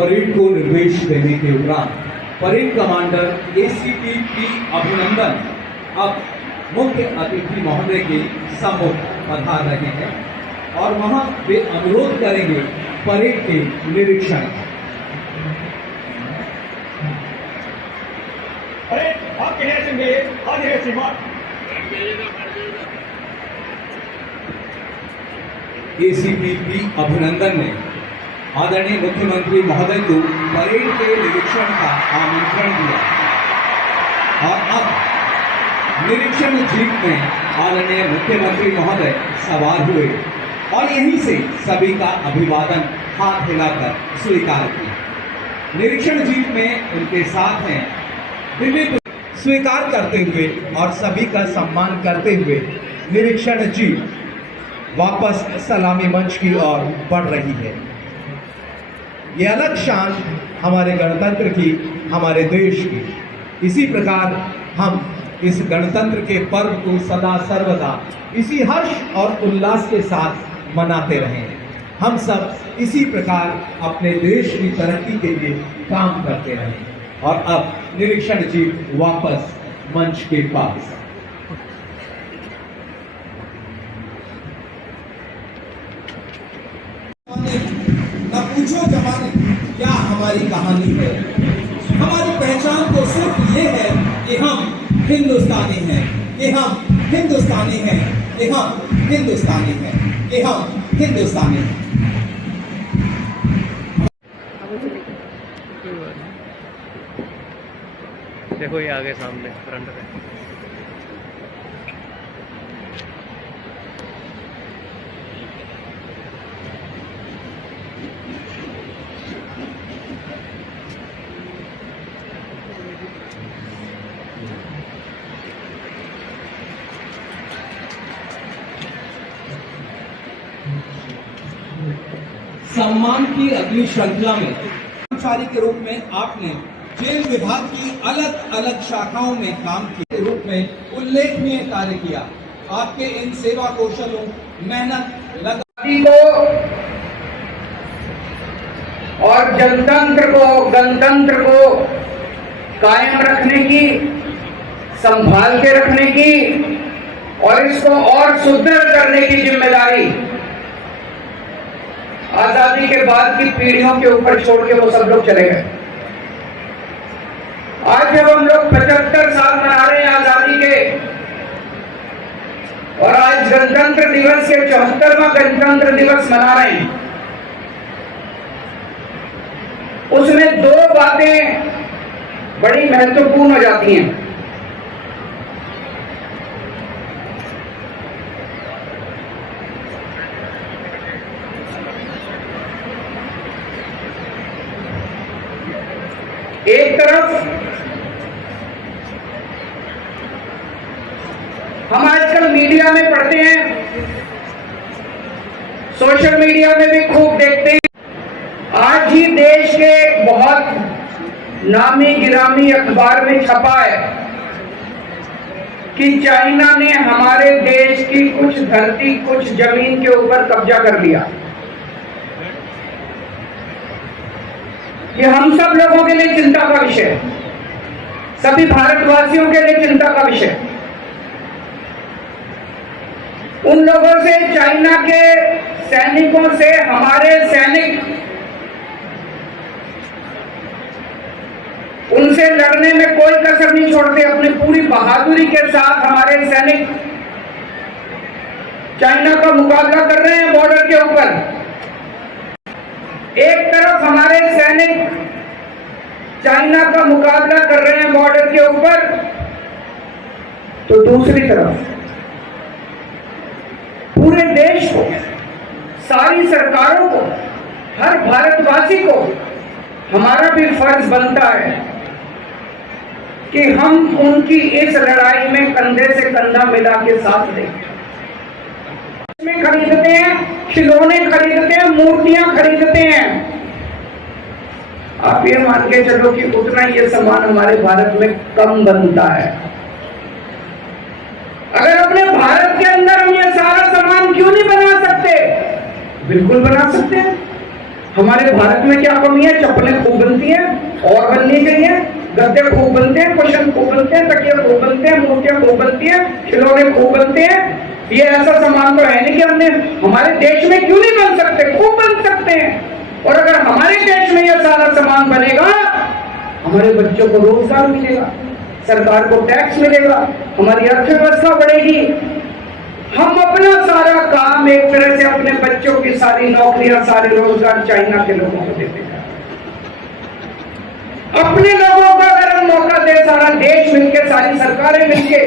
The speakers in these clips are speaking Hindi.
परेड को निर्देश देने के उपरांत परेड कमांडर एसीपी पी अभिनंदन अब मुख्य अतिथि महोदय के सम्मुख पधार रहे हैं और वहां वे अनुरोध करेंगे परेड के निरीक्षण का। एसीपी पी अभिनंदन ने आदरणीय मुख्यमंत्री महोदय को परेड के निरीक्षण का आमंत्रण दिया और अब निरीक्षण जीप में आदरणीय मुख्यमंत्री महोदय सवार हुए और यहीं से सभी का अभिवादन हाथ हिलाकर स्वीकार किया। निरीक्षण जीप में उनके साथ हैं दिल्ली स्वीकार करते हुए और सभी का सम्मान करते हुए निरीक्षण जीप वापस सलामी मंच की ओर बढ़ रही है। ये अलग शान हमारे गणतंत्र की, हमारे देश की। इसी प्रकार हम इस गणतंत्र के पर्व को सदा सर्वदा इसी हर्ष और उल्लास के साथ मनाते रहें। हम सब इसी प्रकार अपने देश की तरक्की के लिए काम करते रहें। और अब निरीक्षण जीप वापस मंच के पास। न पूछो जमाने क्या हमारी कहानी है। हमारी पहचान तो सिर्फ ये है कि हम हिंदुस्तानी हैं, कि हम हिंदुस्तानी हैं, कि हम हिंदुस्तानी हैं, कि हम हिंदुस्तानी हैं। देखो ये आगे सामने फ्रंट में सम्मान की अगली श्रृंखला में कर्मचारी के रूप में आपने जेल विभाग की अलग अलग शाखाओं में काम के रूप में उल्लेखनीय कार्य किया। आपके इन सेवा कौशलों, मेहनत, लगन को और जनतंत्र को, गणतंत्र को कायम रखने की, संभाल के रखने की और इसको और सुदृढ़ करने की जिम्मेदारी आजादी के बाद की पीढ़ियों के ऊपर छोड़ के वो सब लोग चले गए। आज जब हम लोग 75 साल मना रहे हैं आजादी के और आज गणतंत्र दिवस के 74वां गणतंत्र दिवस मना रहे हैं, उसमें दो बातें बड़ी महत्वपूर्ण हो जाती हैं। एक तरफ हम आजकल मीडिया में पढ़ते हैं, सोशल मीडिया में भी खूब देखते हैं। आज ही देश के एक बहुत नामी गिरामी अखबार में छपा है कि चाइना ने हमारे देश की कुछ धरती, कुछ जमीन के ऊपर कब्जा कर लिया। ये हम सब लोगों के लिए चिंता का विषय है, सभी भारतवासियों के लिए चिंता का विषय। उन लोगों से, चाइना के सैनिकों से हमारे सैनिक, उनसे लड़ने में कोई कसर नहीं छोड़ते। अपनी पूरी बहादुरी के साथ हमारे सैनिक चाइना का मुकाबला कर रहे हैं बॉर्डर के ऊपर। एक तरफ हमारे सैनिक चाइना का मुकाबला कर रहे हैं बॉर्डर के ऊपर, तो दूसरी तरफ पूरे देश को, सारी सरकारों को, हर भारतवासी को हमारा भी फर्ज बनता है कि हम उनकी इस लड़ाई में कंधे से कंधा मिला के साथ दें। में खरीदते हैं, खिलौने खरीदते हैं, मूर्तियां खरीदते हैं। आप ये मान के चलो कि उतना ये सामान हमारे भारत में कम बनता है। अगर अपने भारत के अंदर हम ये सारा सामान क्यों नहीं बना सकते? बिल्कुल बना सकते हैं। हमारे भारत में क्या कमी है? चप्पलें खूब बनती हैं और बननी चाहिए, गद्दे खूब बनते हैं, कुशन खूब बनते हैं, तकिए खूब बनते हैं, मूर्तियां खूब बनती हैं, खिलौने खूब बनते हैं। ये ऐसा सामान तो है नहीं कि हमने हमारे देश में क्यों नहीं बन सकते? खूब बन सकते हैं। और अगर हमारे देश में यह सारा सामान बनेगा, हमारे बच्चों को रोजगार मिलेगा, सरकार को टैक्स मिलेगा, हमारी अर्थव्यवस्था बढ़ेगी। हम अपना सारा काम एक तरह से अपने बच्चों की सारी नौकरियां, सारे रोजगार चाइना के लोगों को देते हैं। अपने लोगों को अगर हम मौका दे, सारा देश मिलके, सारी सरकारें मिलके,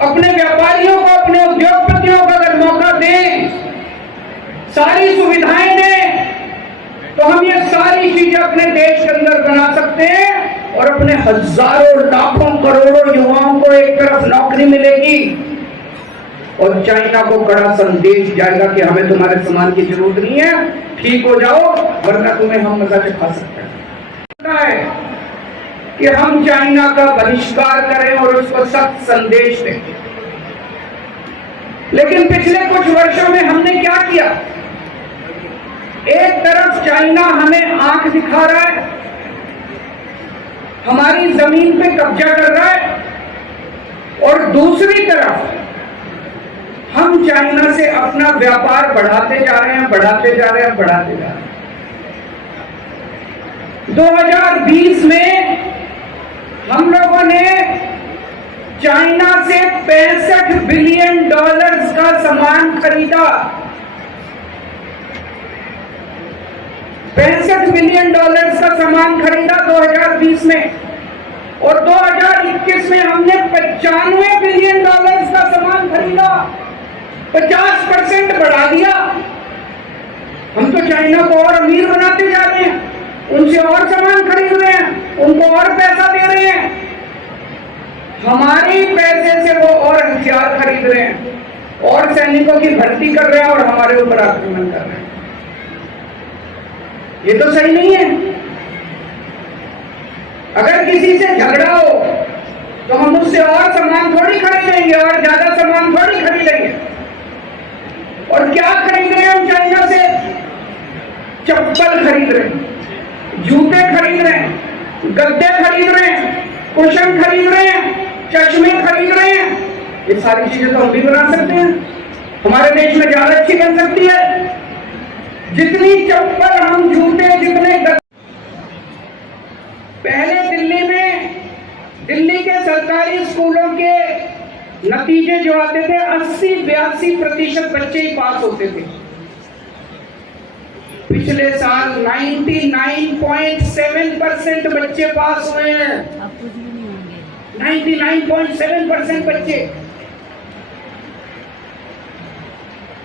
अपने व्यापारियों को, अपने उद्योगपतियों को अगर मौका दें, सारी सुविधाएं दें, तो हम ये सारी चीजें अपने देश के अंदर बना सकते हैं और अपने हजारों, लाखों, करोड़ों युवाओं को एक तरफ नौकरी मिलेगी और चाइना को कड़ा संदेश जाएगा कि हमें तुम्हारे सामान की जरूरत नहीं है, ठीक हो जाओ, वरना तुम्हें हम मजा चखा सकते हैं। है कि हम चाइना का बहिष्कार करें और उसको सख्त संदेश दें। लेकिन पिछले कुछ वर्षों में हमने क्या किया? एक तरफ चाइना हमें आंख दिखा रहा है, हमारी जमीन पे कब्जा कर रहा है, और दूसरी तरफ हम चाइना से अपना व्यापार बढ़ाते जा रहे हैं, बढ़ाते जा रहे हैं, बढ़ाते जा रहे हैं। 2020 में हम लोगों ने चाइना से $65 बिलियन का सामान खरीदा। $65 बिलियन का सामान खरीदा 2020 में, और 2021 में हमने $95 बिलियन का सामान खरीदा, 50% बढ़ा दिया। हम तो चाइना को और अमीर बनाते जा रहे हैं, उनसे और सामान खरीद रहे हैं, उनको और पैसा दे रहे हैं, हमारे पैसे से वो और हथियार खरीद रहे हैं, और सैनिकों की भर्ती कर रहे हैं, और हमारे ऊपर आक्रमण कर रहे हैं। ये तो सही नहीं है। अगर किसी से झगड़ा हो तो हम उससे और सामान थोड़ी खरीदेंगे, और ज्यादा सामान थोड़ी खरीदेंगे। और क्या खरीद रहे हैं हम चाइना से? चप्पल खरीद रहे हैं, जूते खरीद रहे हैं, गद्दे खरीद रहे हैं, कुशन खरीद रहे हैं, चश्मे खरीद रहे हैं। ये सारी चीजें तो हम भी बना सकते हैं, हमारे देश में ज्यादा अच्छी बन सकती है। जितनी चप्पल, हम जूते, जितने गद्दे, पहले दिल्ली के सरकारी स्कूलों के नतीजे जो आते थे, 80-82% बच्चे ही पास होते थे। पिछले साल 99.7% बच्चे पास हुए हैं। 99.7% बच्चे।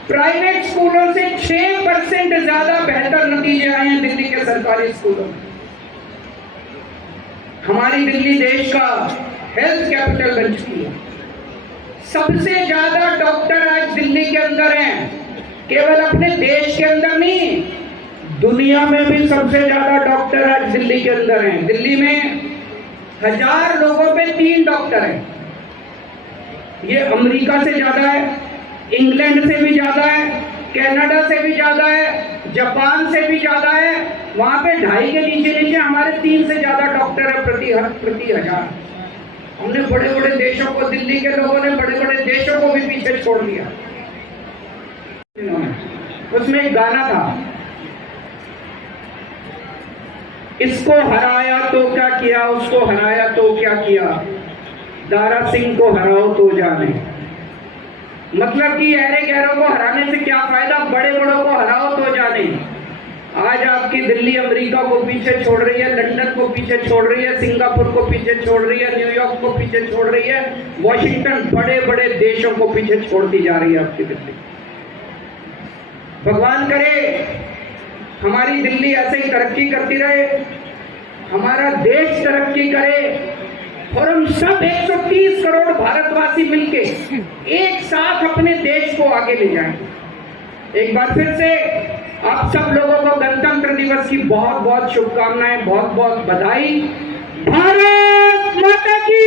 प्राइवेट स्कूलों से 6% ज्यादा बेहतर नतीजे आए हैं दिल्ली के सरकारी स्कूलों में। हमारी दिल्ली देश का हेल्थ कैपिटल बन चुकी है। सबसे ज्यादा डॉक्टर आज दिल्ली के अंदर हैं, केवल अपने देश के अंदर नहीं, दुनिया में भी सबसे ज्यादा डॉक्टर आज दिल्ली के अंदर हैं। दिल्ली में 1000 लोगों पे 3 डॉक्टर हैं। ये अमेरिका से ज्यादा है, इंग्लैंड से भी ज्यादा है, कनाडा से भी ज्यादा है, जापान से भी ज्यादा है। वहां पे 2.5 के नीचे हमारे 3 से ज्यादा डॉक्टर है प्रति 1000। हमने बड़े बड़े देशों को, दिल्ली के लोगों ने बड़े बड़े देशों को भी पीछे छोड़ दिया। उसमें एक गाना था, इसको हराया तो क्या किया, उसको हराया तो क्या किया, दारा सिंह को हराओ तो जाने। मतलब कि अरे गैरों को हराने से क्या फायदा, बड़े बड़ों को हराओ तो जाने। आज आपकी दिल्ली अमेरिका को पीछे छोड़ रही है, लंदन को पीछे छोड़ रही है, सिंगापुर को पीछे छोड़ रही है, न्यूयॉर्क को पीछे छोड़ रही है, वॉशिंगटन, बड़े बड़े देशों को पीछे छोड़ती जा रही है आपकी दिल्ली। भगवान करे हमारी दिल्ली ऐसे ही तरक्की करती रहे, हमारा देश तरक्की करे, और हम सब 130 करोड़ भारतवासी मिलके एक साथ अपने देश को आगे ले जाएं। एक बार फिर से आप सब लोगों को गणतंत्र दिवस की बहुत बहुत शुभकामनाएं, बहुत बहुत बधाई। भारत माता की।